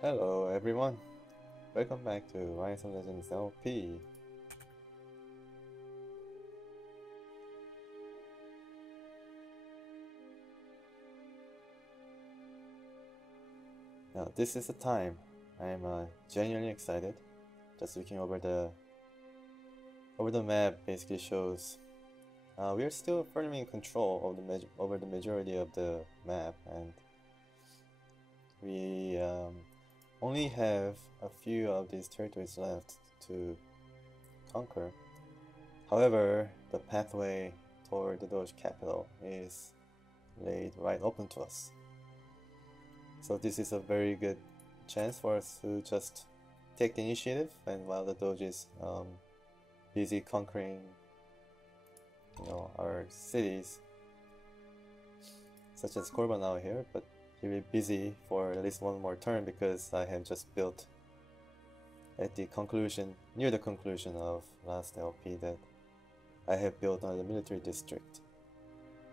Hello everyone, welcome back to Rise of Legends LP. Now this is the time. I am genuinely excited. Just looking over the map basically shows we are still firmly in control of over the majority of the map, and we only have a few of these territories left to conquer. However, the pathway toward the Doge capital is laid right open to us. So this is a very good chance for us to just take the initiative, and while the Doge is busy conquering our cities, such as Korban out here, but he'll be busy for at least one more turn because I have just built at the conclusion, near the conclusion of last LP, that I have built on the military district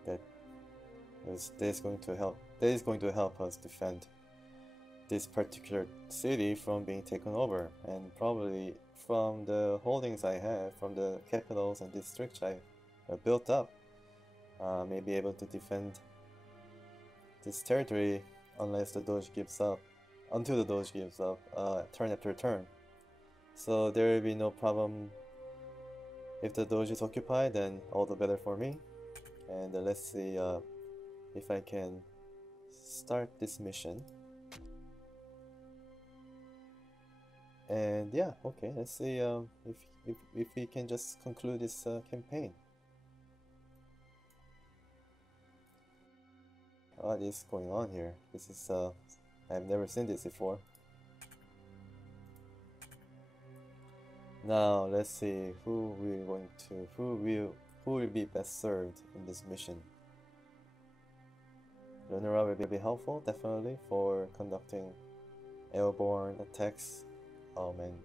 that is going to help us defend this particular city from being taken over, and probably from the holdings I have from the capitals and districts I built up, may be able to defend this territory unless the Doge gives up, until the Doge gives up turn after turn. So there will be no problem if the Doge is occupied, then all the better for me. And let's see if I can start this mission. And yeah, okay, let's see if we can just conclude this campaign. What is going on here? This is I've never seen this before. Now let's see who will be best served in this mission. Lunara will be helpful, definitely, for conducting airborne attacks, and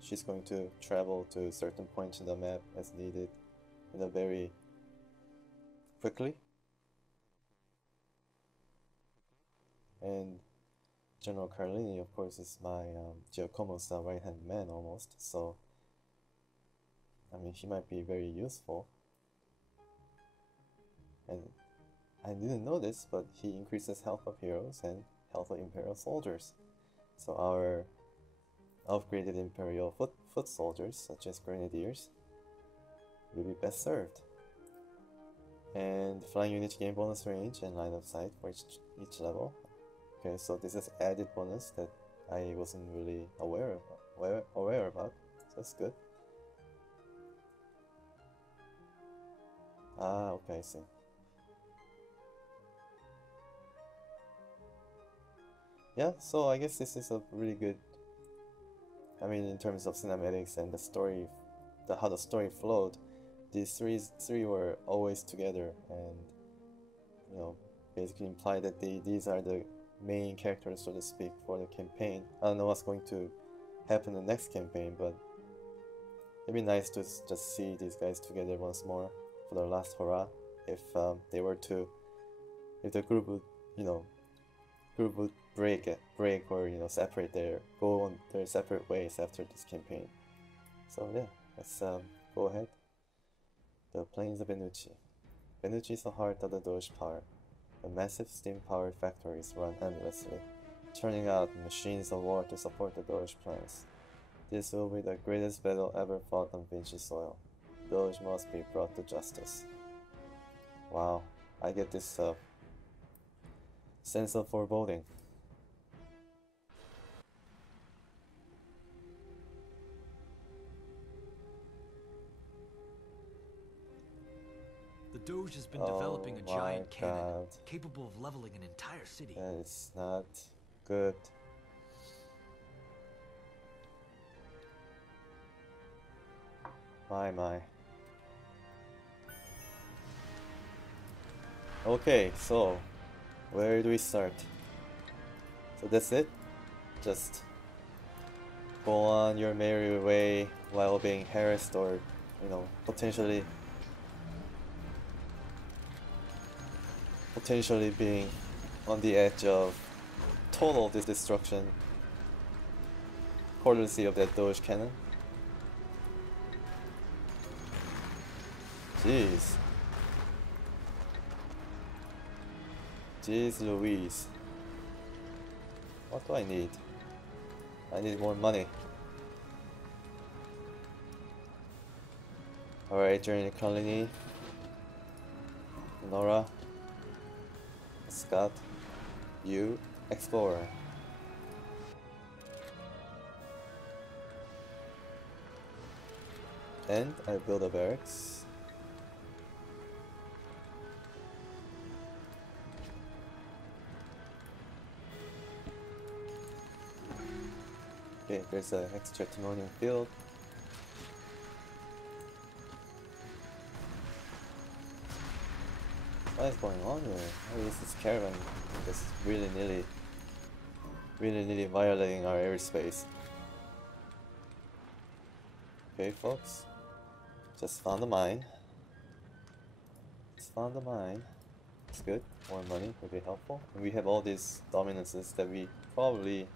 she's going to travel to certain points in the map as needed in a very quickly. And General Carlini, of course, is my Giacomo's right-hand man almost, so I mean, he might be very useful. And I didn't know this, but he increases health of heroes and health of Imperial soldiers. So our upgraded Imperial foot soldiers, such as Grenadiers, will be best served. And flying units gain bonus range and line of sight for each level. Okay, so this is added bonus that I wasn't really aware about, so that's good. Ah, okay, I see. Yeah, so I guess this is a really good, I mean, in terms of cinematics and the story, how the story flowed, these three were always together, and basically imply that these are the main characters, so to speak, for the campaign. I don't know what's going to happen in the next campaign, but it'd be nice to just see these guys together once more for their last hurrah. If they were to, if the group would break or separate go on their separate ways after this campaign. So yeah, let's go ahead. The plains of Venucci. Venucci is the heart of the Doge power. The massive steam-powered factories run endlessly, churning out machines of war to support the Doge plans. This will be the greatest battle ever fought on Vinci soil. Doge must be brought to justice. Wow, I get this sense of foreboding. The Doge has been developing a giant cannon capable of leveling an entire city. It's not good. My. Okay, so where do we start? So that's it? Just go on your merry way while being harassed, or potentially being on the edge of total destruction effortlessly of that Doge cannon. Jeez. Jeez Louise. What do I need? I need more money. Alright, journey colony. Nora. Scott. You. Explorer. And I build a barracks. Okay, there's an extra timonium field. What is going on here? Oh, this is caravan just really nearly violating our airspace. Okay, folks. Just found a mine. Just found a mine. It's good. More money would be helpful. And we have all these dominances that we probably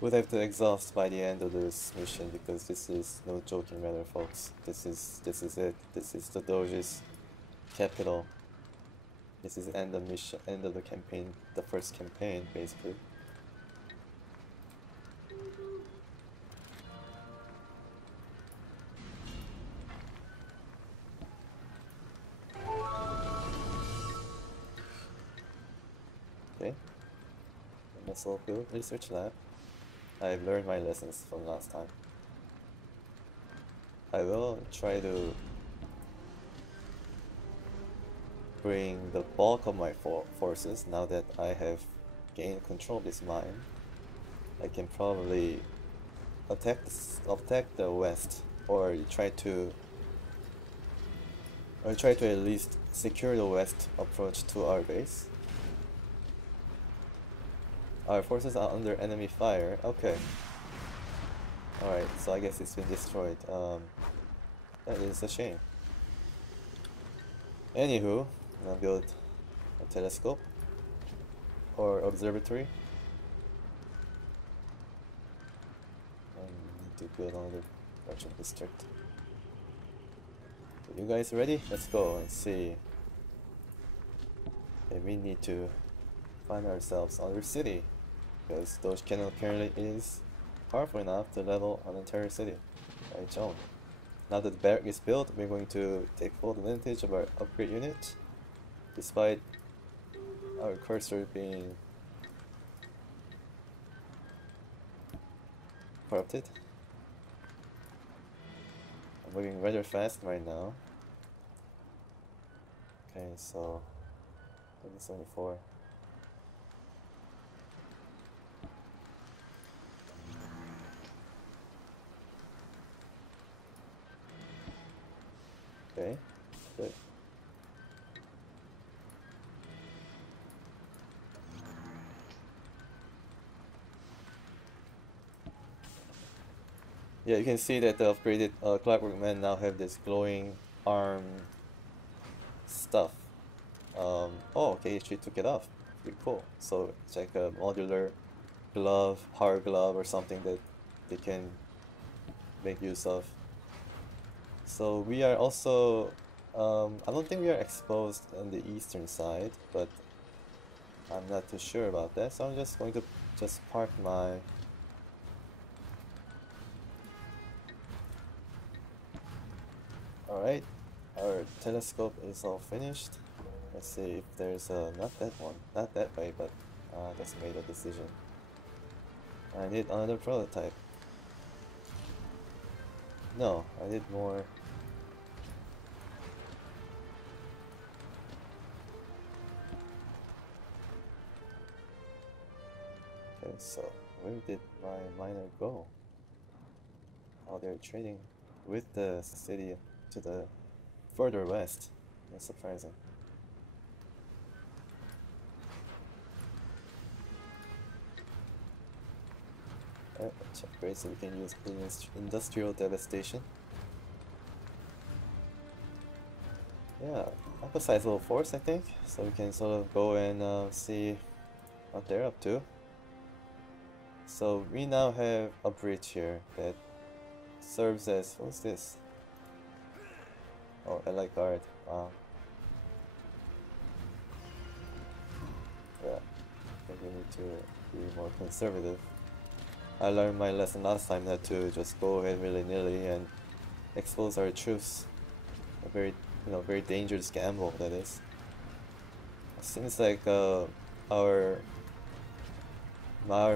would have to exhaust by the end of this mission, because this is no joking matter, folks. This is it. This is the Doge's capital. This is end of mission, end of the campaign, the first campaign, basically. Okay. Missile field research lab. I've learned my lessons from last time. I will try to bring the bulk of my forces now that I have gained control of this mine. I can probably attack the west, or try to at least secure the west approach to our base. Our forces are under enemy fire. Okay. Alright, so I guess it's been destroyed. That is a shame. Anywho, I'm gonna build a telescope or observatory. I need to build another merchant district. Are you guys ready? Let's go and see. Okay, we need to find ourselves another city, because Doge cannon apparently is powerful enough to level an entire city by its own. Now that the barrack is built, we're going to take full advantage of our upgrade unit, despite our cursor being corrupted. I'm moving rather fast right now. Okay, so 74. Okay, good. Yeah, you can see that the upgraded Clockwork Men now have this glowing arm stuff. Oh, okay, she took it off. Pretty cool. So it's like a modular glove, power glove or something that they can make use of. So we are also, I don't think we are exposed on the eastern side, but I'm not too sure about that. So I'm just going to park my Alright, our telescope is all finished. Let's see if there's not that one, not that way, but just made a decision. I need another prototype. No, I need more. Okay, so where did my miner go? Oh, they're trading with the city to the further west. That's surprising. Let's upgrade so we can use industrial devastation. Yeah, emphasize level force, I think, so we can sort of go and see what they're up to. So we now have a bridge here that serves as, what's this? Oh, allied guard. Wow. Yeah, I think we need to be more conservative. I learned my lesson last time not to just go ahead willy-nilly and expose our troops. A very, very dangerous gamble that is. It seems like our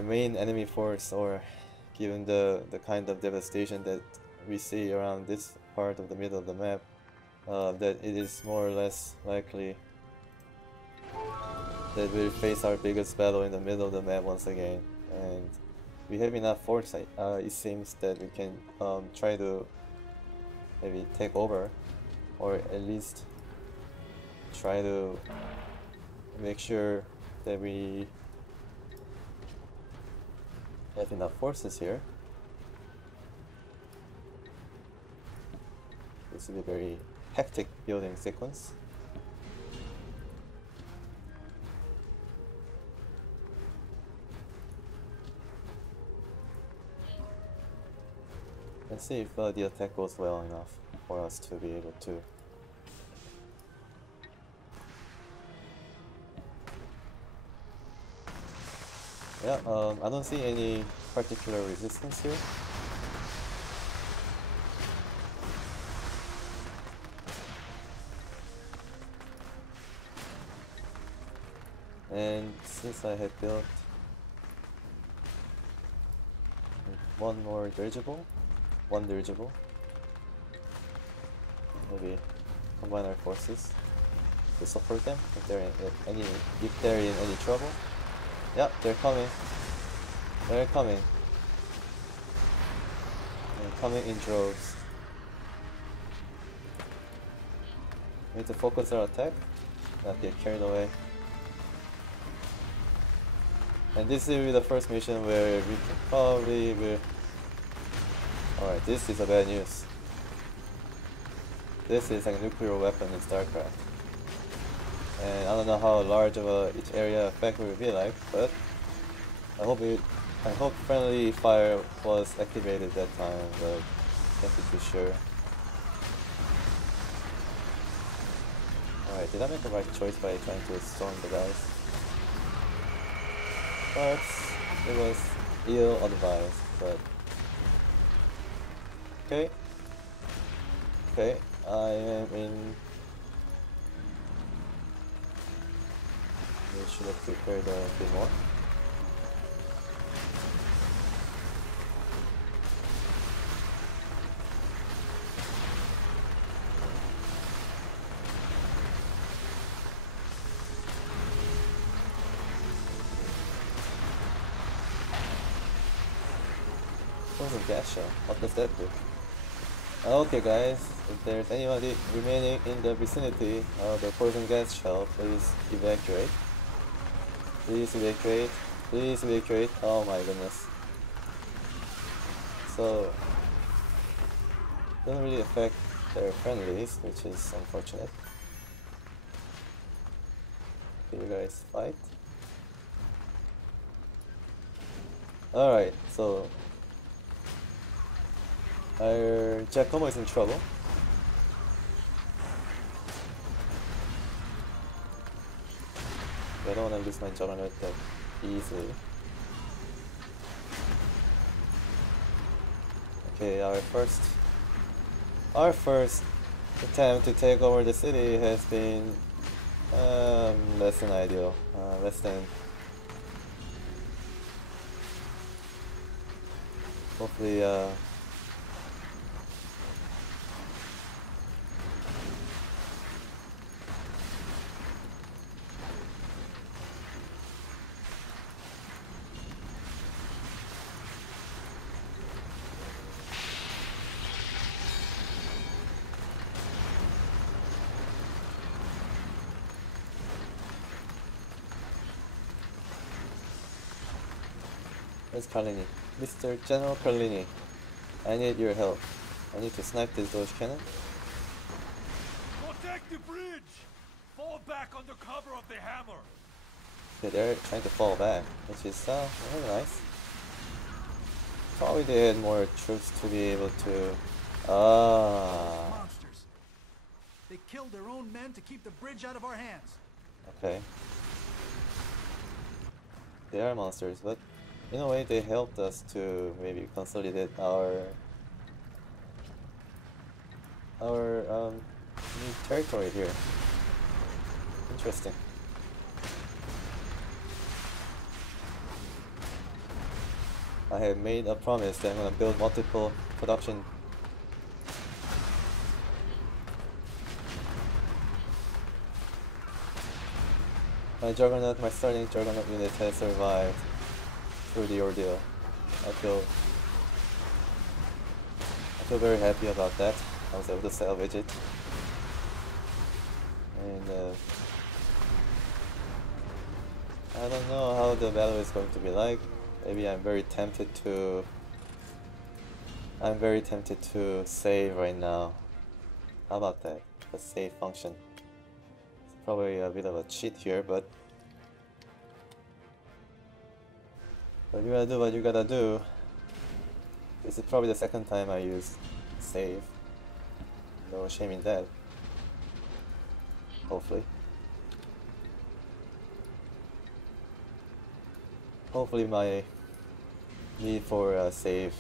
main enemy force, or given the kind of devastation that we see around this part of the middle of the map, that it is more or less likely that we'll face our biggest battle in the middle of the map once again. And we have enough foresight. It seems that we can try to maybe take over, or at least try to make sure that we have enough forces here. This will be a very hectic building sequence. Let's see if the attack goes well enough for us to be able to. Yeah, I don't see any particular resistance here. And since I had built one dirigible, maybe combine our forces to support them if they're in any trouble. Yeah, they're coming. They're coming. They're coming in droves. We need to focus our attack, not get carried away. And this will be the first mission where we probably will. Alright, this is a bad news. This is like a nuclear weapon in StarCraft. And I don't know how large of each area effect will be like, but I hope friendly fire was activated that time, but can't be too sure. Alright, did I make the right choice by trying to storm the guys? But it was ill advised, but okay. Okay, I am in. We should have prepared a bit more. Poison gas shell. What does that do? Okay guys, if there's anybody remaining in the vicinity of the poison gas shell, please evacuate. Please evacuate. Please evacuate. Oh my goodness. So, doesn't really affect their friendlies, which is unfortunate. Okay, you guys fight. Alright, so our Giacomo is in trouble. I don't want to lose my juggernaut that easily. Okay, our first attempt to take over the city has been less than ideal. Hopefully where's Carlini? Mr. General Carlini, I need your help. I need to snipe this Doge cannon. Protect the bridge! Fall back under cover of the hammer! Okay, they're trying to fall back, which is very nice. Probably they had more troops to be able to. Ah. Monsters. They killed their own men to keep the bridge out of our hands. Okay. They are monsters, but in a way they helped us to maybe consolidate our new territory here. Interesting. I have made a promise that I'm gonna build multiple production. My starting Juggernaut unit has survived through the ordeal. I feel very happy about that. I was able to salvage it. And I don't know how the battle is going to be like. Maybe I'm very tempted to save right now. How about that? The save function. It's probably a bit of a cheat here, but you gotta do what you gotta do. This is probably the second time I use save. No shame in that. Hopefully. Hopefully my need for a save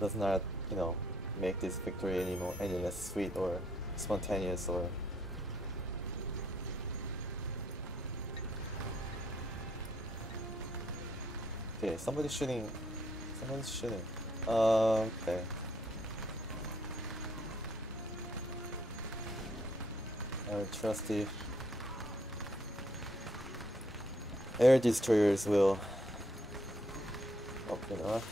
does not, you know, make this victory any less sweet or spontaneous or okay, somebody's shooting. Okay. Our trusty air destroyers will open up.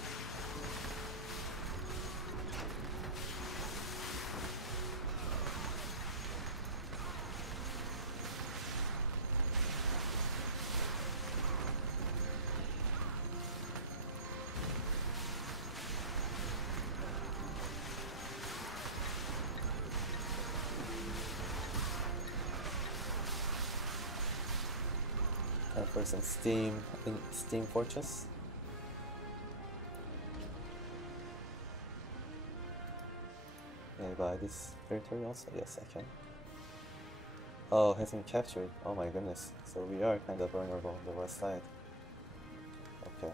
For some steam fortress. Can I buy this territory also? Yes, I can. Oh, has been captured. Oh my goodness. So we are kind of vulnerable on the west side. Okay.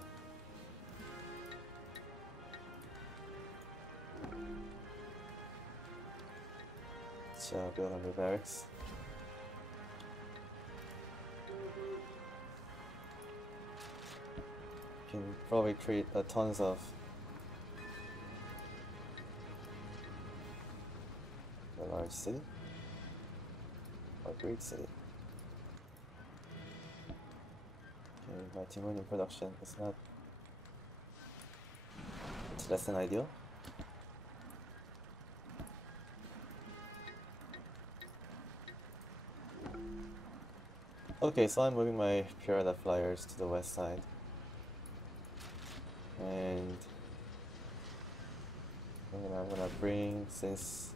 Let's build a new barracks. Can probably create tons of a large city or great city. Okay, my Timonium production is not, it's less than ideal. Okay, so I'm moving my Pirata flyers to the west side. And I'm gonna bring, since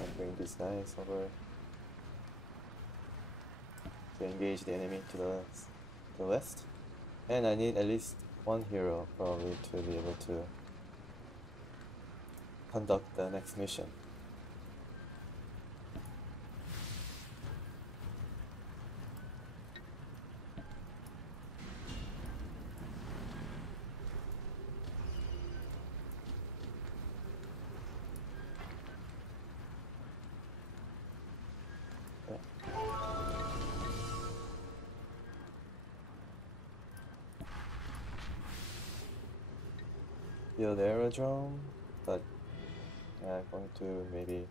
I'll bring these guys over to engage the enemy to the west. And I need at least one hero probably to be able to conduct the next mission. Build aerodrome, but I'm going to maybe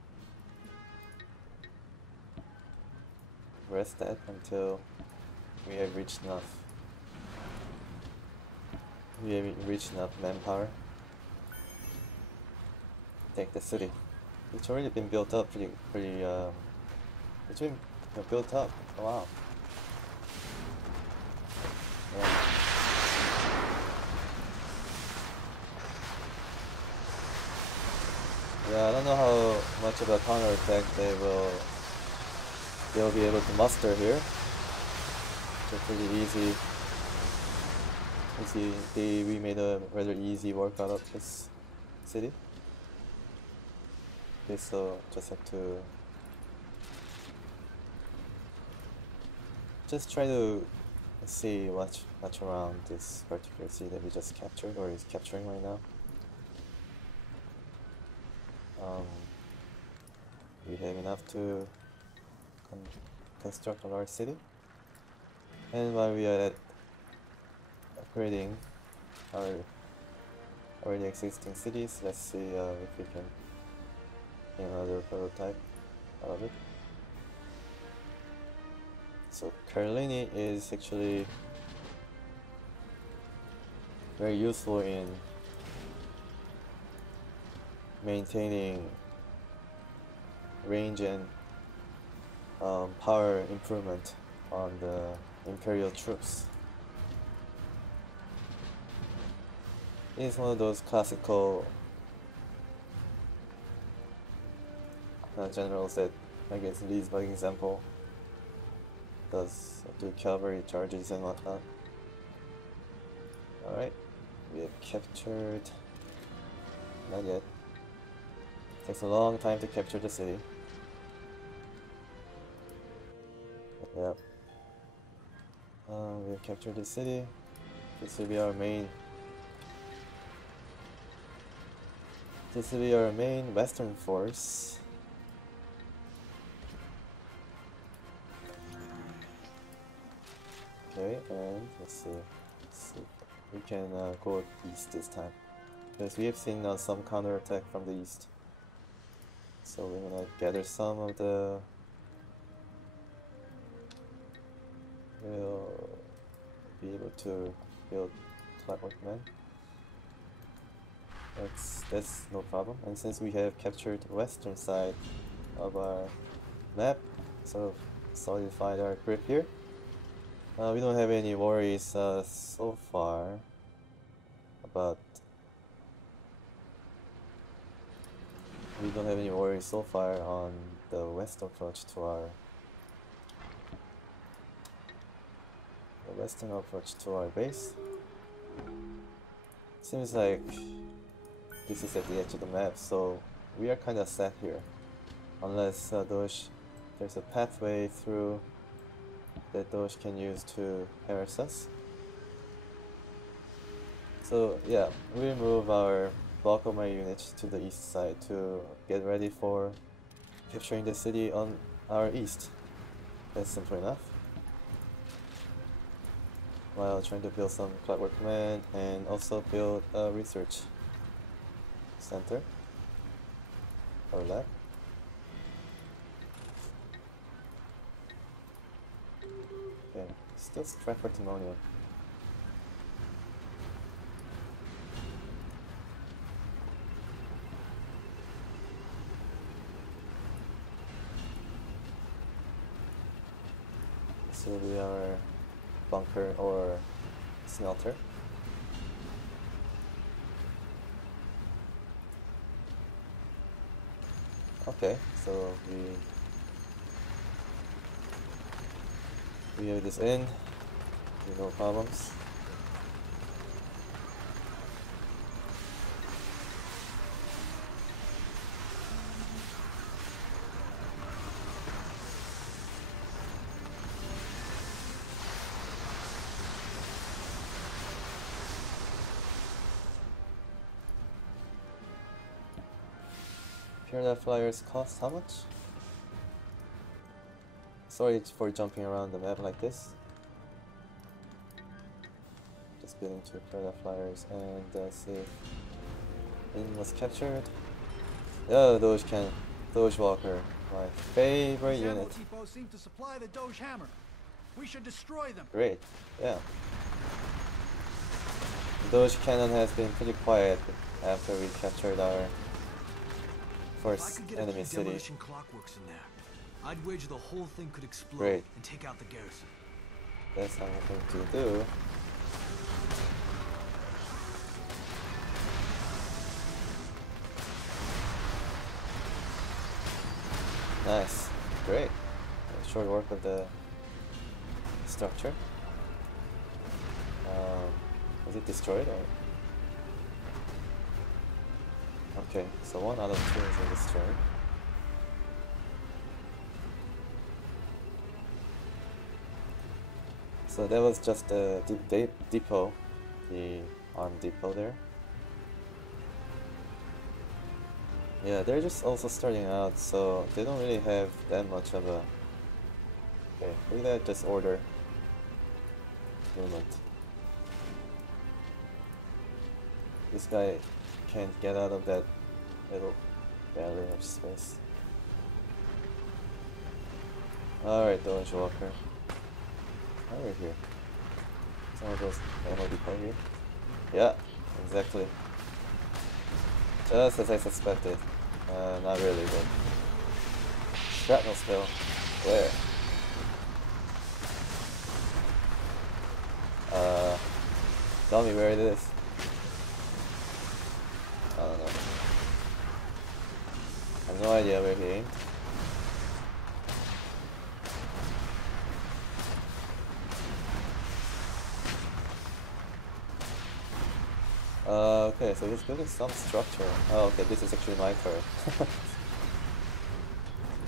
rest that until we have reached enough. We have reached enough manpower. Take the city. It's already been built up pretty. It's been built up. Oh, wow. Yeah. Yeah, I don't know how much of a counterattack they'll be able to muster here. So pretty easy. We made a rather easy workout of this city. Okay, so just have to just try to see what's around this particular city that we just captured or is capturing right now. We have enough to construct a large city, and while we are at upgrading our already existing cities, let's see if we can get another prototype out of it. So Carlini is actually very useful in maintaining range and power improvement on the Imperial troops. It is one of those classical generals that, I guess, leads by example, does do cavalry charges and whatnot. Alright, we have captured, not yet. Takes a long time to capture the city. Yep. We have captured the city. This will be our main. This will be our main western force. Okay, and let's see. We can go east this time, because we have seen some counterattack from the east. So we're gonna gather some of the. We'll be able to build clockwork men. That's no problem. And since we have captured the western side of our map, sort of solidified our grip here. We don't have any worries so far about. We don't have any worries so far on the west approach to our. The western approach to our base. Seems like this is at the edge of the map, so we are kind of set here. Unless Doge, there's a pathway through that Doge can use to harass us. So yeah, we move our bulk of my units to the east side to get ready for capturing the city on our east. That's simple enough. While trying to build some clockwork men and also build a research center or lab. Okay, still Stratford Timonium. This will be our bunker or smelter. Okay, so we have this in, no problems. That flyers cost how much? Sorry for jumping around the map like this. Just building two Paradise flyers and see if Lin was captured. Oh, Doge Walker, my favorite unit. Seem to supply the Doge hammer. We should destroy them. Great, yeah. The Doge cannon has been pretty quiet after we captured our first enemy city. Demolition clockworks in there, I'd wager the whole thing could explode. Great. And take out the garrison. That's what I'm going to do. Nice, great. Short work of the structure. Was it destroyed or? Okay, so 1 out of 2 is destroyed. So that was just the depot, the armed depot there. Yeah, they're just also starting out, so they don't really have that much of a... Okay, look at that, just order movement. This guy can't get out of that little valley of space. Alright, Doge Walker. Over here. Some of those ammo depot here. Yeah, exactly. Just as I suspected. Not really, but... Shrapnel spill. Where? Tell me where it is. I don't know. I have no idea where he aimed. Okay, so he's building some structure. Oh, okay, this is actually my turret.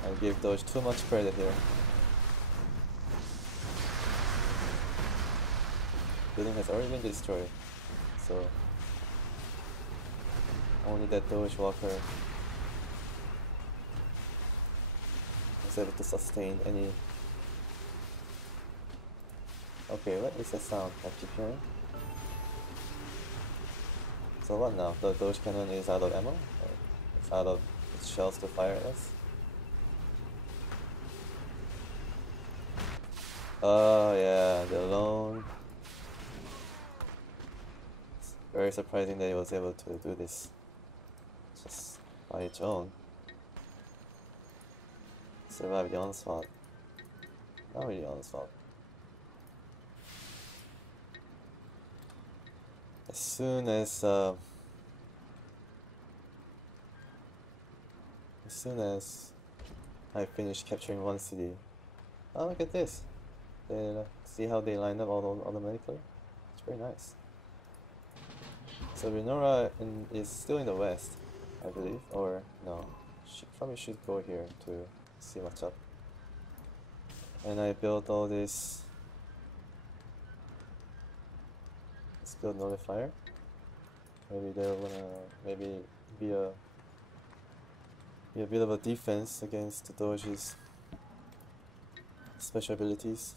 I give Doge too much credit here. Building has already been destroyed, so only that Doge Walker was able to sustain any. Okay, what is the sound I keep hearing? So what now? The Doge cannon is out of ammo? Or it's out of its shells to fire at us? Oh yeah, the alone. It's very surprising that he was able to do this just by its own. Survive the onslaught. Not really onslaught. As soon as I finish capturing one city. Oh, look at this! See how they lined up automatically? It's very nice. So Renora is still in the west, I believe, or no? She probably should go here to see what's up. And I built all this. Let's build nullifier. Maybe they're gonna be a bit of a defense against the Doge's special abilities.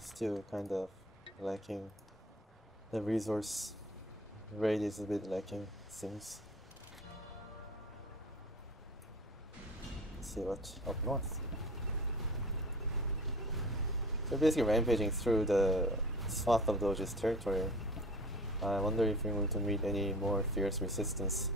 Still kind of lacking. The resource rate is a bit lacking, it seems. Let's see what's up north. So basically rampaging through the swath of Doge's territory. I wonder if we're going to meet any more fierce resistance.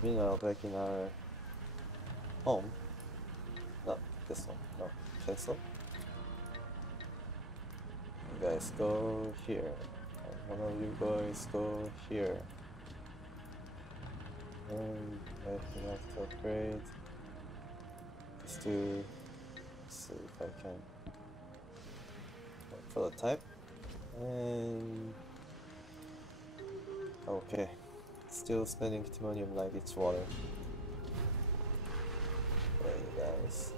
Meanwhile, back in our home. No, this one. No, cancel. You guys go here. And one of you guys go here. And I can have to upgrade. Just to see if I can prototype. And okay. Still spending timonium like it's water. Hey guys.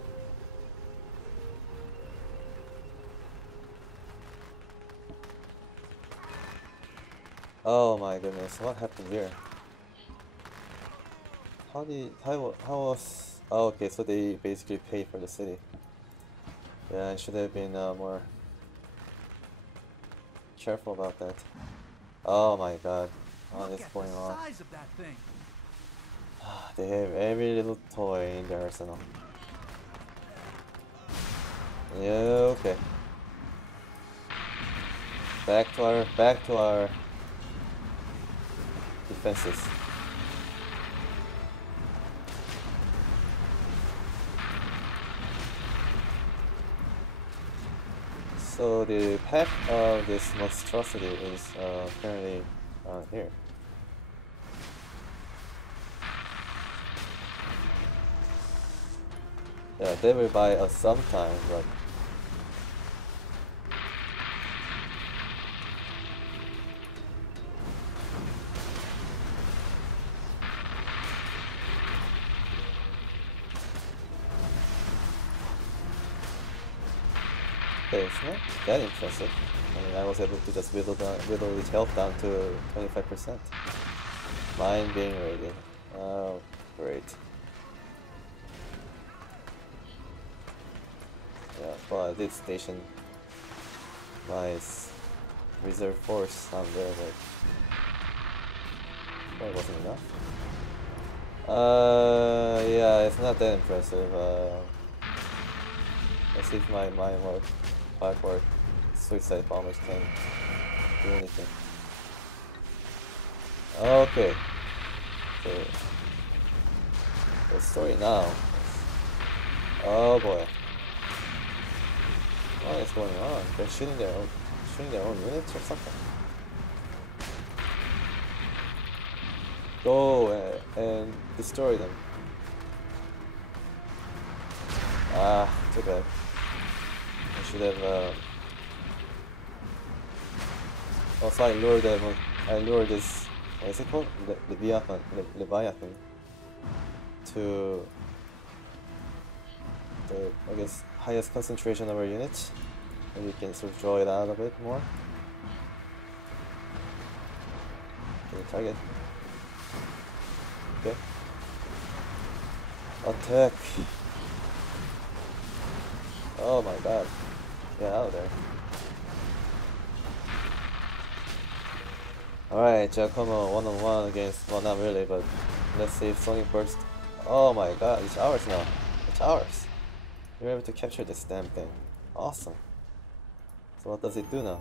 Oh my goodness, what happened here? How was... Oh, okay, so they basically paid for the city. Yeah, I should have been more careful about that. Oh my god. What is going on? Size of that thing. They have every little toy in their arsenal. Yeah, okay. Back to our defenses. So the path of this monstrosity is apparently here. Yeah, they will buy us sometime, but okay, it's not that impressive. I mean, I was able to just whittle its health down to 25%. Mine being raided. Oh, great. Yeah, well, I did station my reserve force on there, but that wasn't enough. Yeah, it's not that impressive. Let's see if my pipe work, suicide bombers can do anything. Okay. Okay. The story now. Oh boy. What is going on? They're shooting their own units or something. Go and destroy them. Ah, too bad. I should have. Also, I lured this. What is it called? Leviathan. To the, I guess, highest concentration of our units, and you can sort of draw it out a bit more. Okay, target. Okay. Attack. Oh my god. Get out of there. Alright, Giacomo 1-on-1 against, well, not really, but let's see if Sonic Burst. Oh my god, it's ours now. It's ours. You're able to capture this damn thing. Awesome. So what does it do now?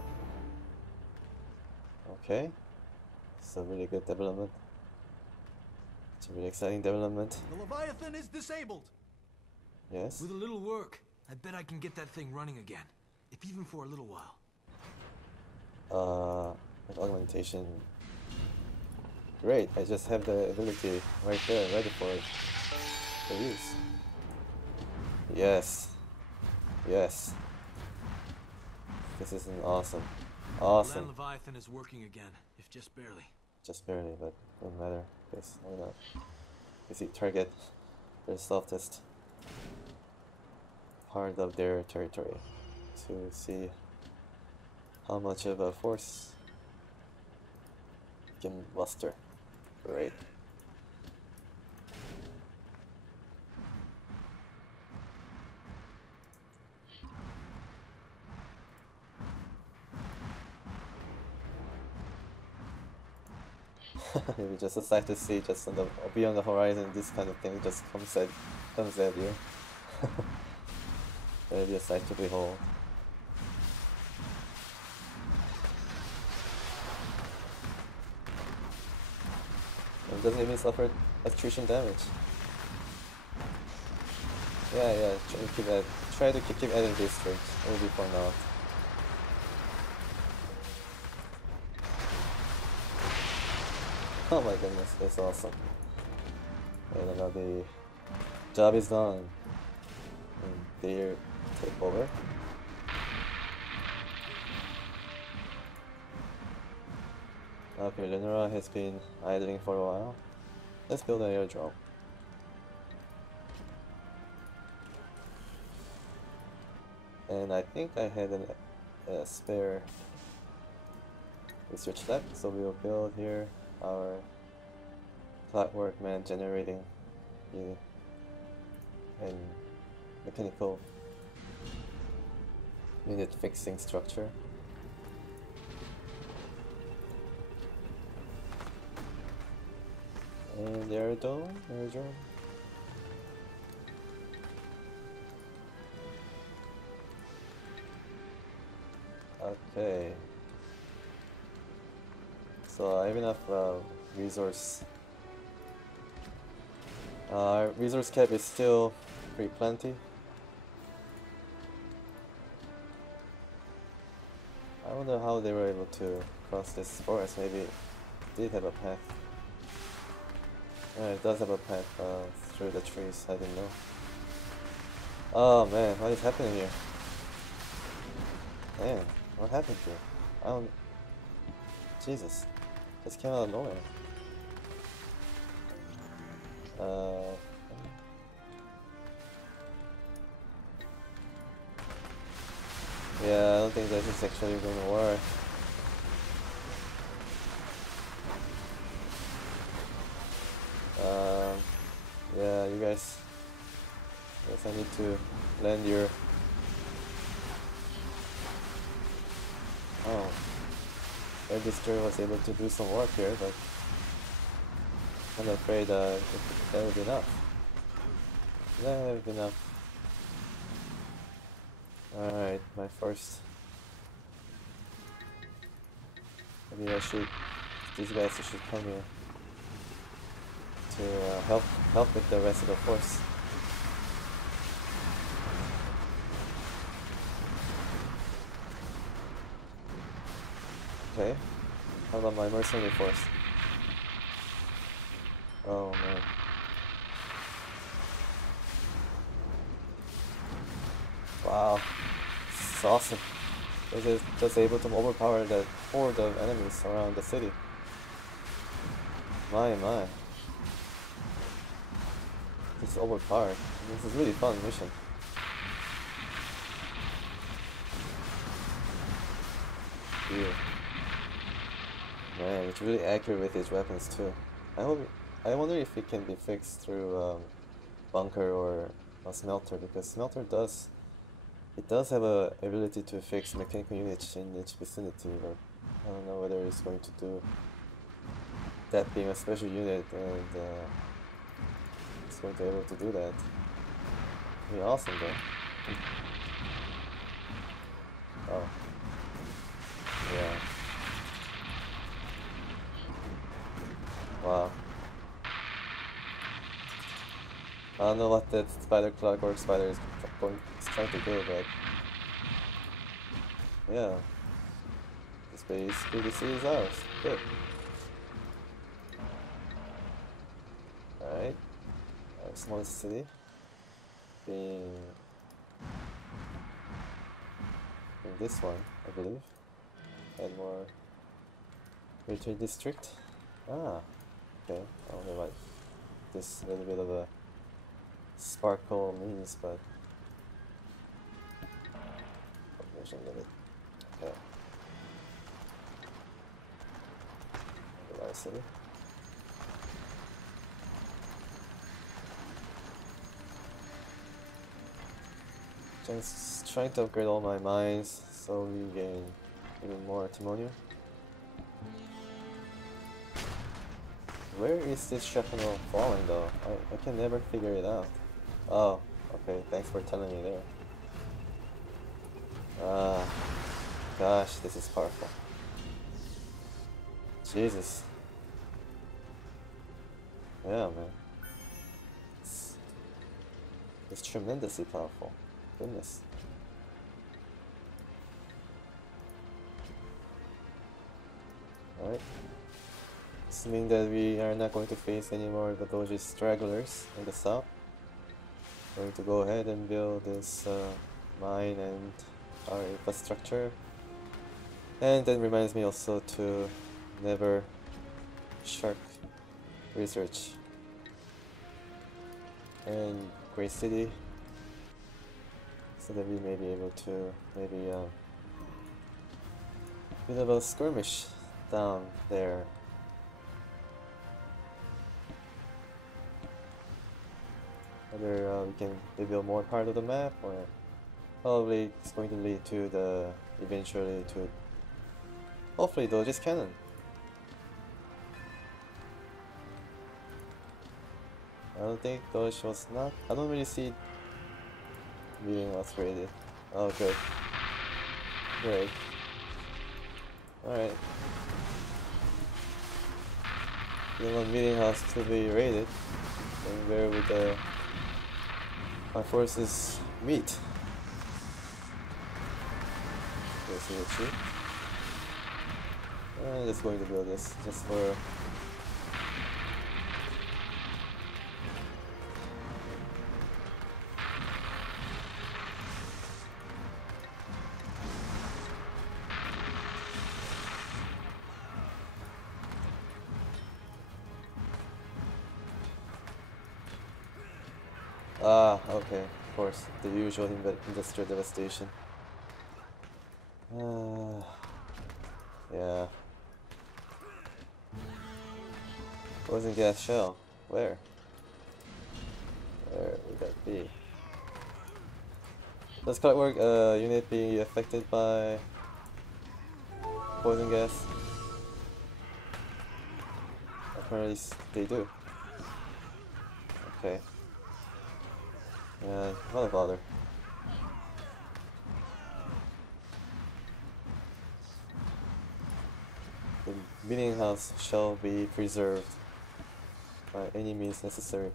Okay. It's a really good development. It's a really exciting development. The Leviathan is disabled. Yes. With a little work, I bet I can get that thing running again, if even for a little while. With augmentation. Great, I just have the ability right there, ready for use. Yes. Yes. This is an awesome. Awesome. The Leviathan is working again, if just barely. Just barely, but doesn't matter. Because why not? You see, target their softest part of their territory to see how much of a force you can muster. Great. Maybe just a sight to see, just on the beyond the horizon. This kind of thing just comes at you. Maybe a sight to behold. It doesn't even suffer attrition damage. Yeah. Try to keep adding districts. Maybe for now. Oh my goodness, that's awesome. And now the job is done. And they take over. Okay, Lenora has been idling for a while. Let's build an airdrome. And I think I had a spare research lab, so we will build here our clockwork man generating unit and mechanical unit fixing structure. And airdrome. Okay. So I have enough resource. Resource cap is still pretty plenty. wonder how they were able to cross this forest. Maybe it did have a path. Yeah, it does have a path through the trees. I didn't know. Oh man, what is happening here? Man, what happened here? I don't... Jesus. Just came out of nowhere. Yeah, I don't think this is actually gonna work. Yeah, you guys... Guess I need to land your... Oh. Air Destroyer was able to do some work here, but... I'm afraid that would be enough. That would be enough. Alright, my first... Maybe I should... These guys should come here to help with the rest of the force. Okay, how about my mercenary force? Oh man. Wow, this is awesome. This is just able to overpower the horde of enemies around the city. My. This is overpowered. This is really fun mission. Yeah. Man, it's really accurate with his weapons too. I wonder if it can be fixed through bunker or a smelter, because smelter does have a ability to fix mechanical units in its vicinity, but I don't know whether it's going to do that being a special unit and it's going to be able to do that. It'd be awesome though. Oh. Yeah. Wow. I don't know what that spider clock or spider is trying to do, but yeah. This city is ours. Good. Alright. Our smallest city being this one, I believe. And more military district. Ah, okay. I don't know what this little bit of a sparkle means, but population limit. Okay. Our city. Just trying to upgrade all my mines so we gain even more antimonium. Where is this shrapnel falling though? I can never figure it out. Oh, okay, thanks for telling me there. Ah, gosh, this is powerful. Jesus. Yeah, man. It's tremendously powerful. Goodness. Alright. Assuming that we are not going to face any more of the Doge's stragglers in the south, I'm going to go ahead and build this mine and our infrastructure. And that reminds me also to never shirk research. And Great City, so that we may be able to maybe bit of a skirmish down there. Whether we can reveal more part of the map, or probably it's going to lead to the eventually to hopefully Doge's cannon. I don't think Doge was not. I don't really see being upgraded. Oh, good. Great. Alright. You want meeting house to be raided. And where would my forces meet? Let's see the chief. I'm just going to build this just for. Ah, okay, of course, the usual industrial devastation. Yeah. Poison gas shell. Where? Where would that be? Does clockwork unit be affected by poison gas? Apparently they do. Okay. Yeah, what a bother. The meeting house shall be preserved by any means necessary.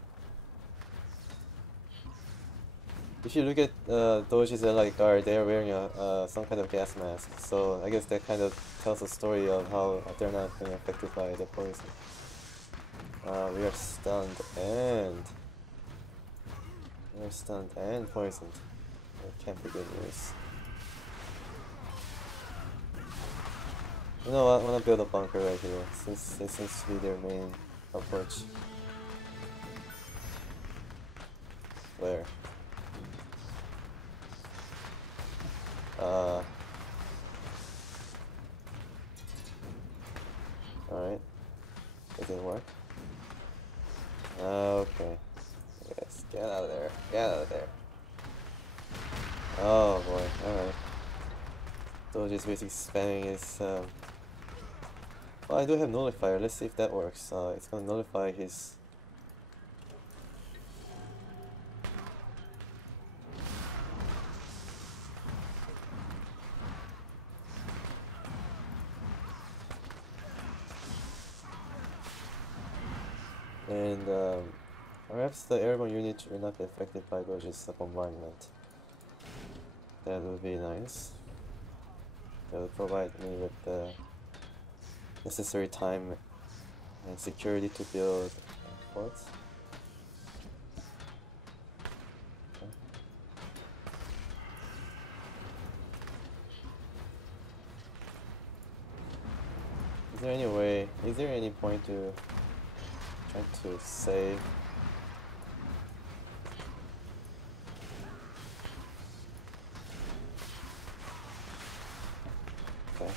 If you look at Doges that they're wearing some kind of gas mask, so I guess that kind of tells a story of how they're not being affected by the poison. We are stunned and poisoned. That can't be good news. You know what? I want to build a bunker right here, since this seems to be their main approach. Where? Alright. It didn't work. Okay. Yes, get out of there. Get out of there. Oh boy, alright. Doge is basically spamming his well, I do have nullifier. Let's see if that works. It's gonna nullify his. And perhaps the airborne unit will not be affected by Doge's bombardment. That would be nice. That would provide me with the necessary time and security to build forts. Okay. Is there any point to try to save? Okay.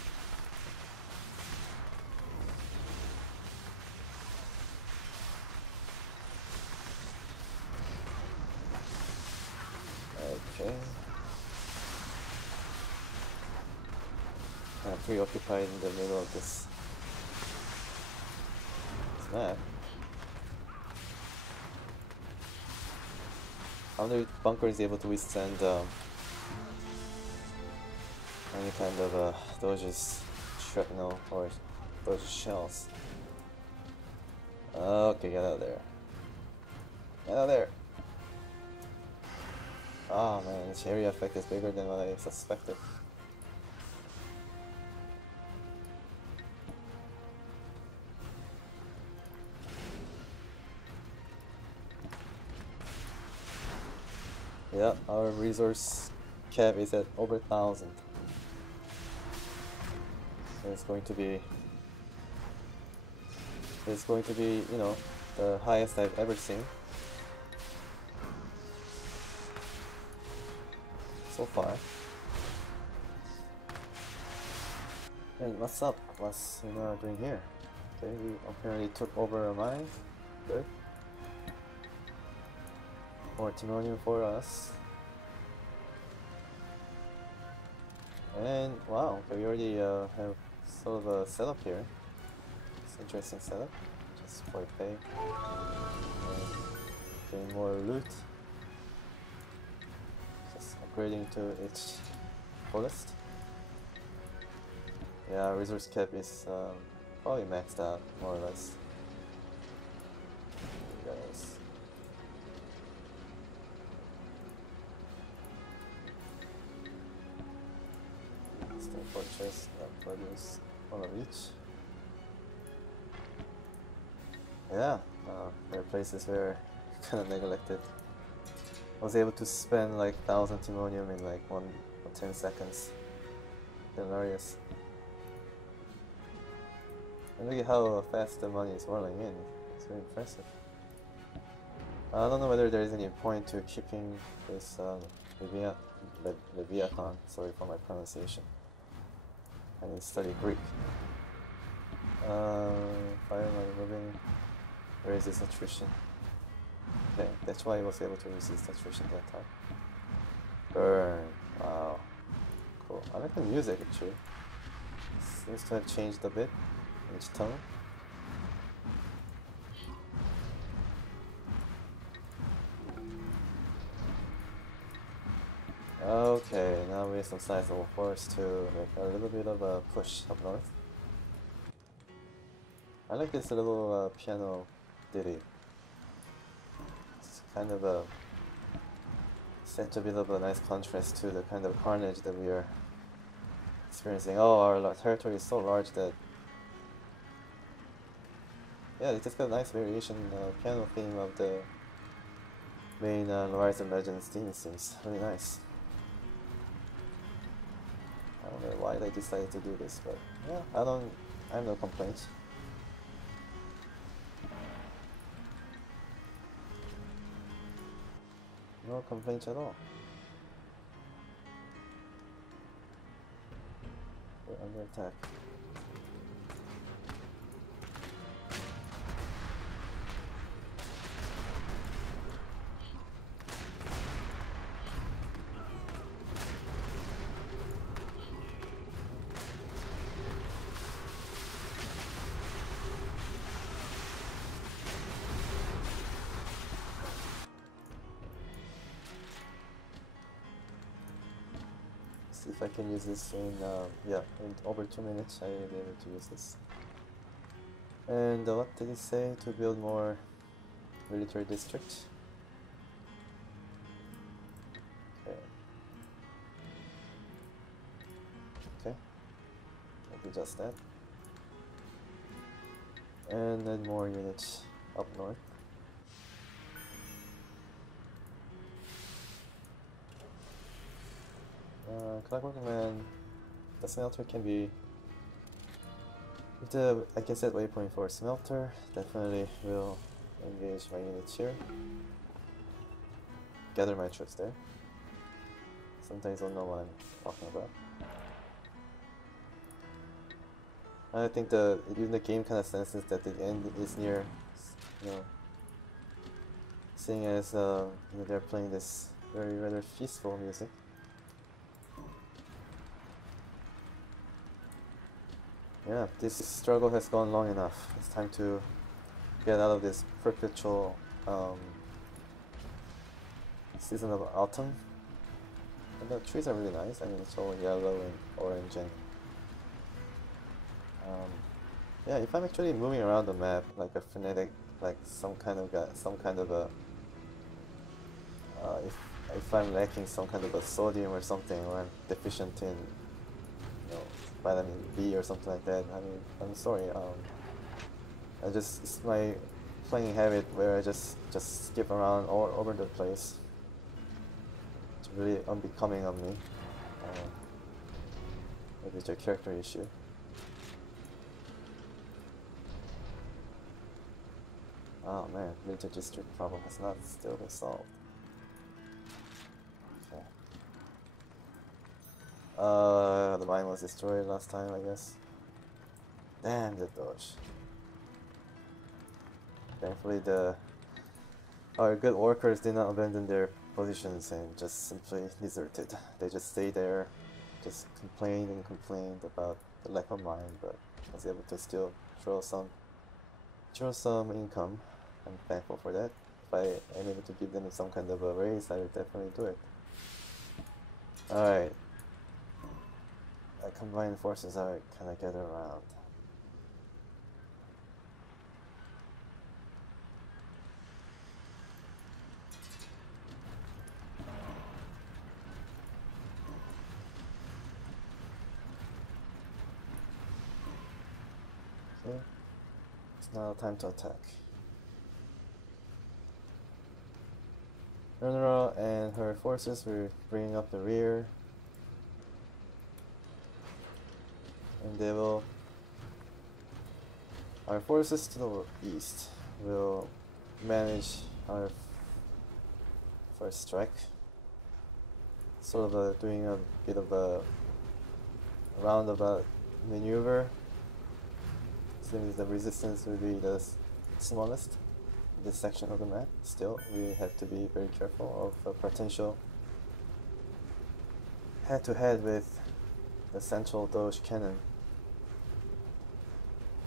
Okay. I'm preoccupied in the middle of this map. I wonder if bunker is able to withstand any kind of Doge's shrapnel or Doge's shells. Okay, get out of there. Get out of there. Oh man, this area effect is bigger than what I suspected. Yeah, our resource cap is at over 1,000. It's going to be, you know, the highest I've ever seen so far. And what's up? What's doing here? Okay, we apparently took over a mine. Good. More timonium for us. And wow, okay, we already have sort of a setup here. It's an interesting setup. Just for pay. And getting more loot. Just upgrading to its fullest. Yeah, resource cap is probably maxed out, more or less. Guys. Stone fortress, produce one of each. Yeah, there are places where kind of neglected. I was able to spend like 1,000 timonium in like 1 or 10 seconds. Hilarious. And look at how fast the money is rolling in. It's very impressive. I don't know whether there is any point to keeping this Leviathan. Sorry for my pronunciation. I need to study Greek. Fire money moving. Where is this attrition? Okay, that's why I was able to resist attrition that time. Burn. Wow. Cool. I like the music actually. It seems to have changed a bit each tone. Okay, now we have some sizable force to make a little bit of a push up north. I like this little piano ditty. It's kind of a set a bit of a nice contrast to the kind of carnage that we are experiencing. Oh, our territory is so large that yeah, it just got a nice variation piano theme of the main Leviathan Legends theme. Seems really nice. I don't know why they decided to do this, but yeah, I have no complaints. No complaints at all. We're under attack. See if I can use this in yeah, in over 2 minutes. I will be able to use this. And what did it say to build more military district? Okay. Okay. Maybe just that. And then more units up north. Clockwork Man, the smelter can be, with the, I can set waypoint for smelter, definitely will engage my units here. Gather my troops there. Sometimes don't know what I'm talking about. I think even the game kind of senses that the end is near, you know, seeing as you know, they're playing this rather peaceful music. Yeah, this struggle has gone long enough. It's time to get out of this perpetual season of autumn. And the trees are really nice. I mean, it's all yellow and orange and yeah. If I'm actually moving around the map like a frenetic, like some kind of a if I'm lacking some kind of a sodium or something, or I'm deficient in, you know, vitamin B or something like that. I mean, I'm sorry. It's my playing habit where I just skip around all over the place. It's really unbecoming of me. Maybe it's a character issue. Oh man, military district problem has not still been solved. The mine was destroyed last time, I guess. Damn the Doge. Thankfully our good workers did not abandon their positions and just simply deserted. They just stayed there, just complained and complained about the lack of mine, but was able to still throw some income. I'm thankful for that. If I am able to give them some kind of a raise, I would definitely do it. Alright. Combined forces are kind of gather around. Okay. It's now time to attack. General and her forces were bringing up the rear. And they will... Our forces to the east will manage our first strike. Sort of doing a bit of a roundabout maneuver. Seems the resistance will be the smallest in this section of the map. Still, we have to be very careful of a potential head-to-head with the central Doge cannon.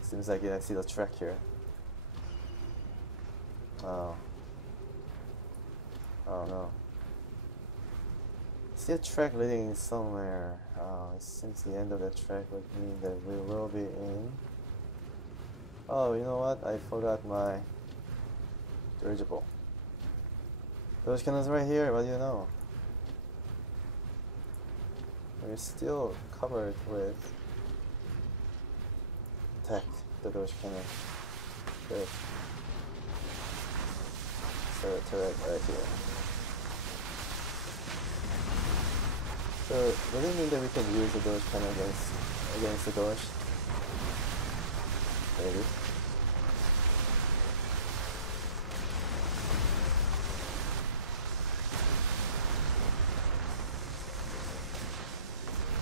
Seems like I see the track here. Oh. Oh no. See a track leading somewhere. Oh, it seems the end of the track would mean that we will be in... Oh, you know what? I forgot my dirigible. Those cannons right here, what do you know? We're still covered with tech, the Doge cannon. Good. Turret right here. So, does it mean that we can use the Doge cannon against the Doge? Maybe.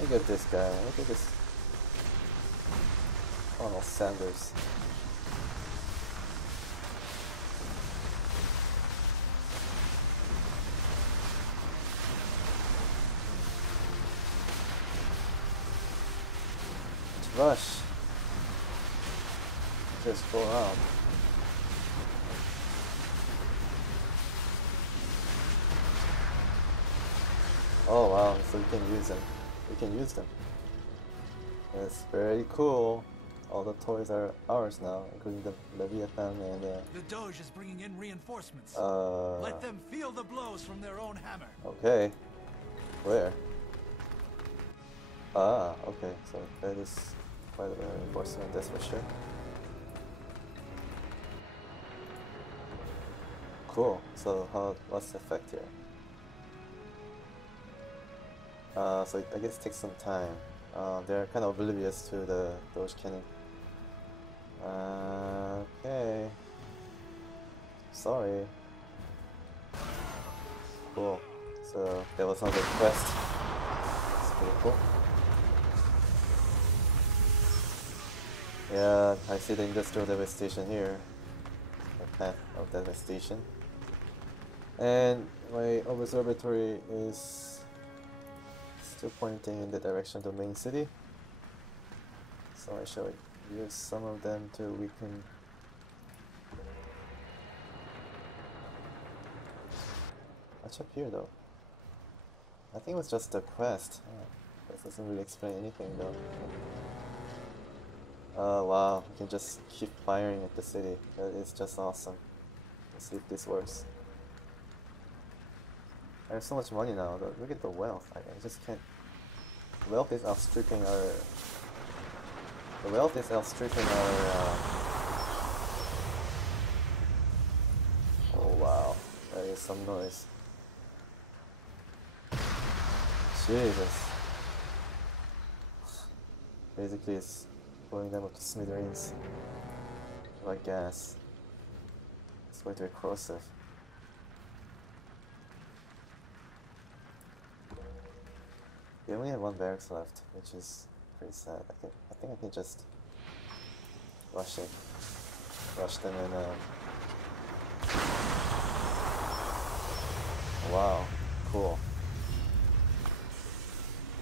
Look at this guy, look at this Colonel Sanders. Rush. Just go out. Oh wow, so we can use them. We can use them. That's very cool. All the toys are ours now, including the Leviathan and The Doge is bringing in reinforcements. Let them feel the blows from their own hammer. Okay. Where? Ah, okay. So that is quite a reinforcement, that's for sure. Cool. So what's the effect here? So I guess it takes some time. They're kind of oblivious to the Doge cannon. Okay. Sorry. Cool. So that was another quest. It's pretty cool. Yeah, I see the industrial devastation here. The path of devastation. And my observatory is still pointing in the direction of the main city. So I shall use some of them to weaken. What's up here though? I think it was just a quest. That doesn't really explain anything though. Oh wow, we can just keep firing at the city. That is just awesome. Let's see if this works. I have so much money now though. Look at the wealth. I just can't. Wealth is outstripping our... The wealth is outstripping our... Oh wow, that is some noise. Jesus. Basically it's blowing them up to smithereens. Like gas. It's going to be corrosive. We only have one barracks left, which is pretty sad. I think I can just rush them and wow, cool.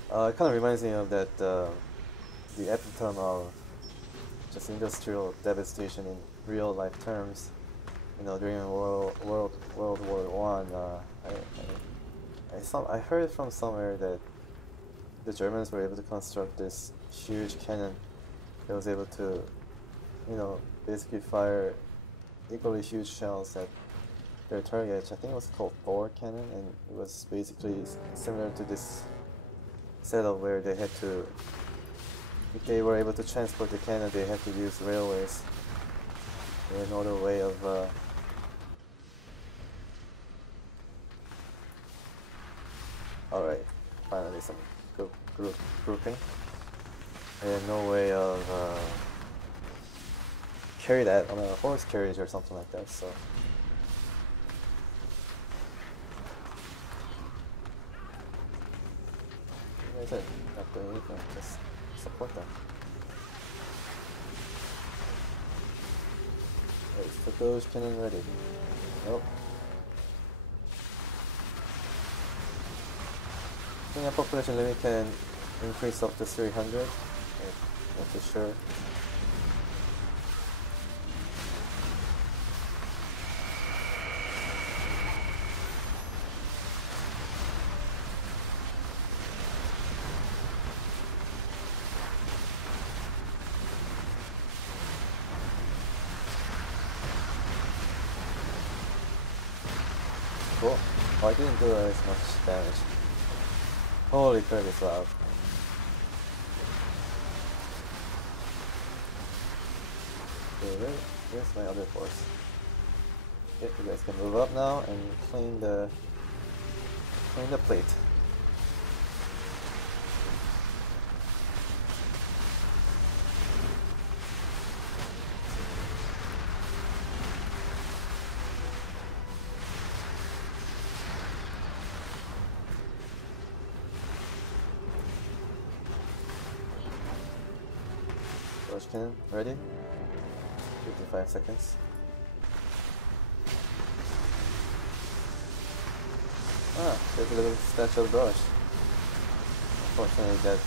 It kind of reminds me of that the epitome of just industrial devastation in real life terms. You know, during World War I. I heard from somewhere that the Germans were able to construct this huge cannon that was able to, you know, basically fire equally huge shells at their targets. I think it was called Thor cannon, and it was basically similar to this setup where they had to, if they were able to transport the cannon, they had to use railways. Another way of Alright, finally some grouping. I had no way of carry that on a horse carriage or something like that, so. You guys are not doing anything, just support them. Wait, is the Doge cannon ready? Nope. I think a population limit can increase up to 300. Not too sure. Cool. Oh, I didn't do as much damage. Holy crap, it's loud. Okay, where's my other force? Okay, you guys can move up now and clean the plate. Doge cannon, ready? 55 seconds. Ah, there's a little statue of Doge. Unfortunately, that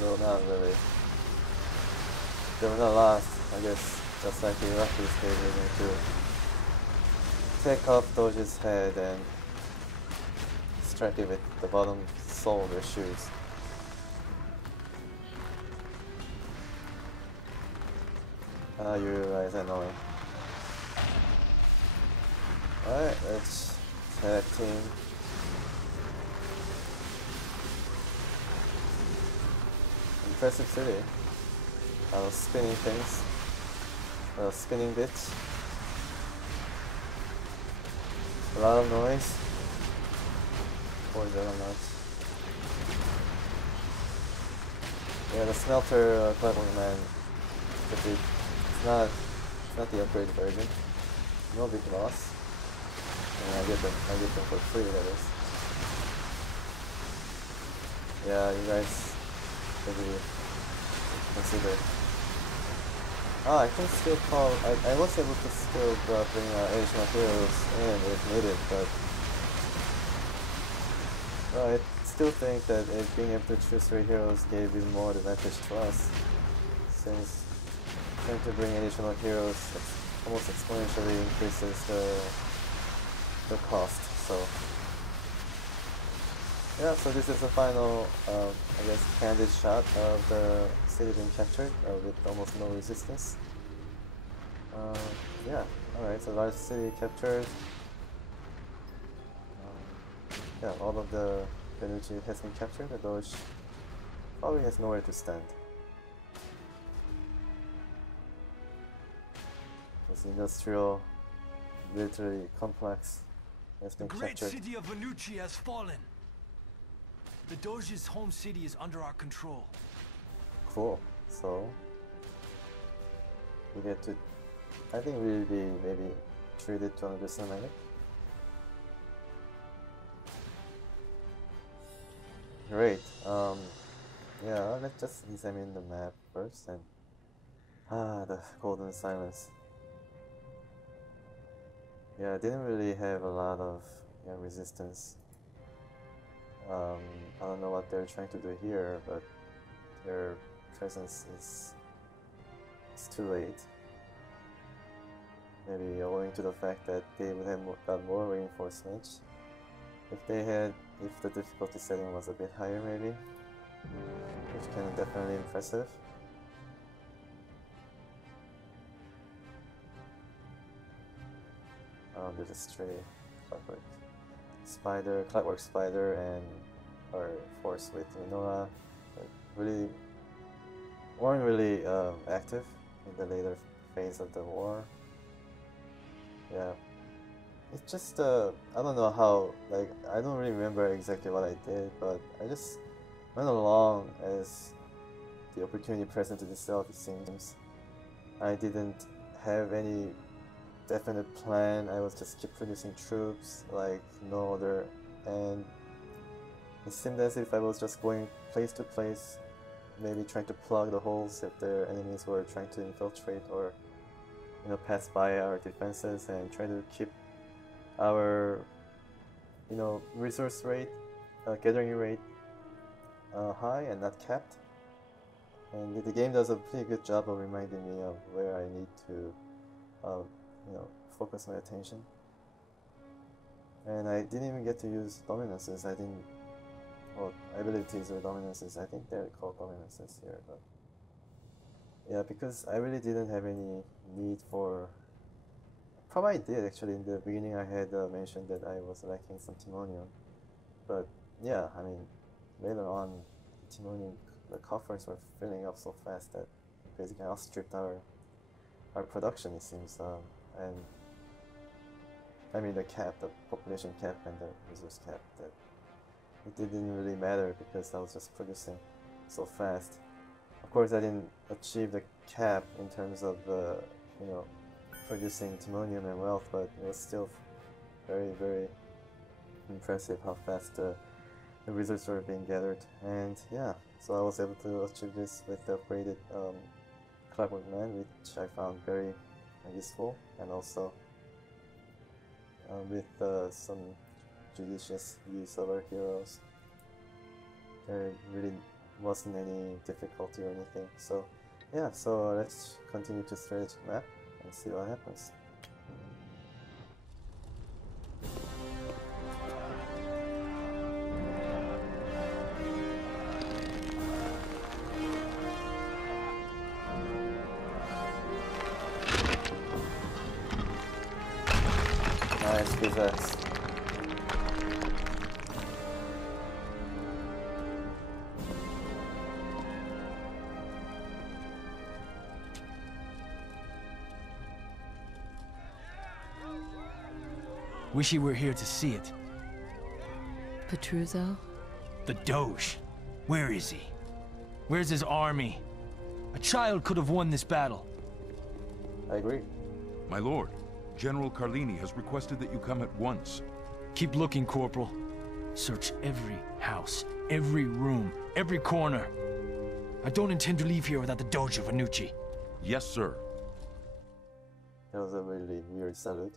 will not really. They will not last, I guess, just like the Iraqis, they will need to take off Doge's head and strike it with the bottom sole of their shoes. Ah, you guys are annoying. Alright, let's tag team. Impressive city. Spinning things. Spinning bits. A lot of noise. Or is that not much? Yeah, the smelter clever man. It's not the upgraded version. No big loss. And I get them for free, that is. Yeah, you guys maybe consider. Ah, I can still call. I was able to still bring additional heroes in if needed, but well, I still think that being able to choose 3 heroes gave even more advantage to us, since trying to bring additional heroes almost exponentially increases the cost. So yeah, so this is the final, I guess, candid shot of the city being captured with almost no resistance. Yeah, alright, so large city captured. Yeah, all of the Venucci has been captured. The Doge probably has nowhere to stand. This industrial, military complex has been captured. The great city of Venucci has fallen. The Doge's home city is under our control. Cool. So we get to, I think we'll be maybe treated to another cinematic. Great. Yeah, let's just examine the map first and the golden silence. Yeah, I didn't really have a lot of resistance. I don't know what they're trying to do here, but their presence is too late. Maybe owing to the fact that they would have got more reinforcements. If the difficulty setting was a bit higher, maybe, which can definitely impressive. There's a stray clockwork spider, and our force with Minora weren't really active in the later phase of the war. Yeah, it's just I don't know how, like, I don't really remember exactly what I did, but I just went along as the opportunity presented itself, it seems. I didn't have any definite plan. I was just keep producing troops like no other, and it seemed as if I was just going place to place, maybe trying to plug the holes if their enemies were trying to infiltrate or, you know, pass by our defenses, and try to keep our, you know, resource rate, gathering rate high and not capped. And the game does a pretty good job of reminding me of where I need to, you know, focus my attention. And I didn't even get to use dominances. I didn't. Well, abilities or dominances. I think they're called dominances here, but yeah, because I really didn't have any need for. Probably I did actually in the beginning. I had mentioned that I was lacking some timonium, but yeah, I mean, later on, timonium, the coffers were filling up so fast that basically outstripped our production, it seems, and I mean the cap, the population cap and the resource cap, that it didn't really matter because I was just producing so fast. Of course, I didn't achieve the cap in terms of you know, producing timonium and wealth, but it was still very, very impressive how fast the resources were being gathered. And yeah, so I was able to achieve this with the upgraded Clockwork Man, which I found very useful, and also with some judicious use of our heroes. There really wasn't any difficulty or anything. So yeah, so let's continue to strategic map and see what happens. Nice physics. Wish he were here to see it. Petruzzo? The Doge. Where is he? Where's his army? A child could have won this battle. I agree. My lord, General Carlini has requested that you come at once. Keep looking, Corporal. Search every house, every room, every corner. I don't intend to leave here without the Doge of Venucci. Yes, sir. That was a really weird salute.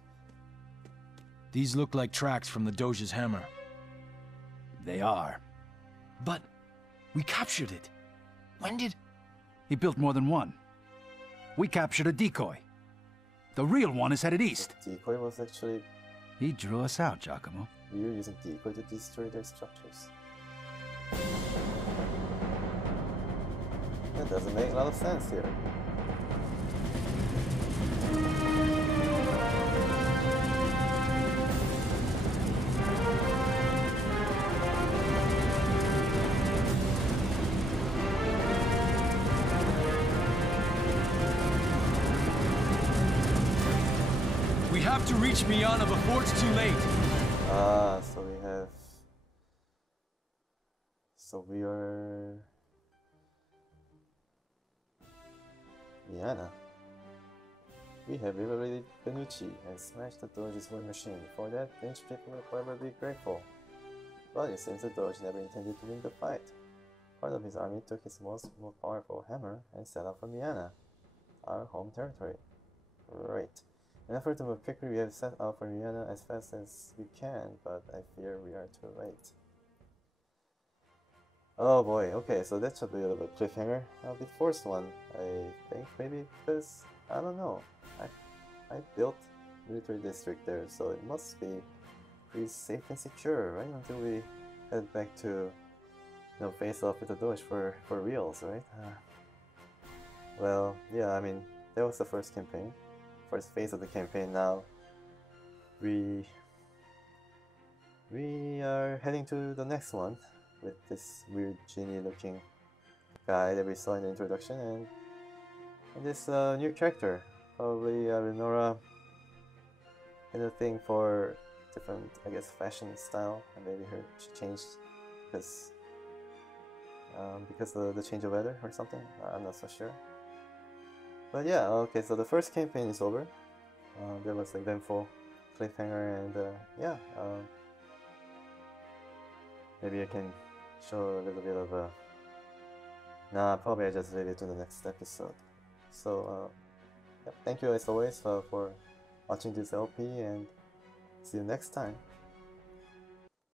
These look like tracks from the Doge's hammer. They are. But we captured it. When did... He built more than one. We captured a decoy. The real one is headed east. The decoy was actually... He drew us out, Giacomo. We were using decoy to destroy their structures. That doesn't make a lot of sense here. We have to reach Miana before it's too late. Ah, so we have... So we are... Miana. We have liberated Venucci and smashed the Doge's war machine. For that, Vinci people will forever be grateful. But it seems the Doge never intended to win the fight. Part of his army took his most powerful hammer and set out for Miana, our home territory. Right. In an effort to move quickly, we have set out for Miana as fast as we can, but I fear we are too late. Oh boy, okay, so that's a bit of a cliffhanger. The first one, I think, maybe because, I don't know, I built military district there, so it must be pretty safe and secure, right? Until we head back to, you know, face off with the Doge for reals, right? Well, yeah, I mean, that was the first campaign. First phase of the campaign. Now we are heading to the next one with this weird genie looking guy that we saw in the introduction, and this new character, probably Lenora a thing for different, I guess, fashion style, and maybe she changed because of the change of weather or something. I'm not so sure. But yeah, okay, so the first campaign is over. There was eventful cliffhanger, and yeah, maybe I can show a little bit of a. Nah, probably I just leave it to the next episode. So, yeah, thank you as always for watching this LP, and see you next time.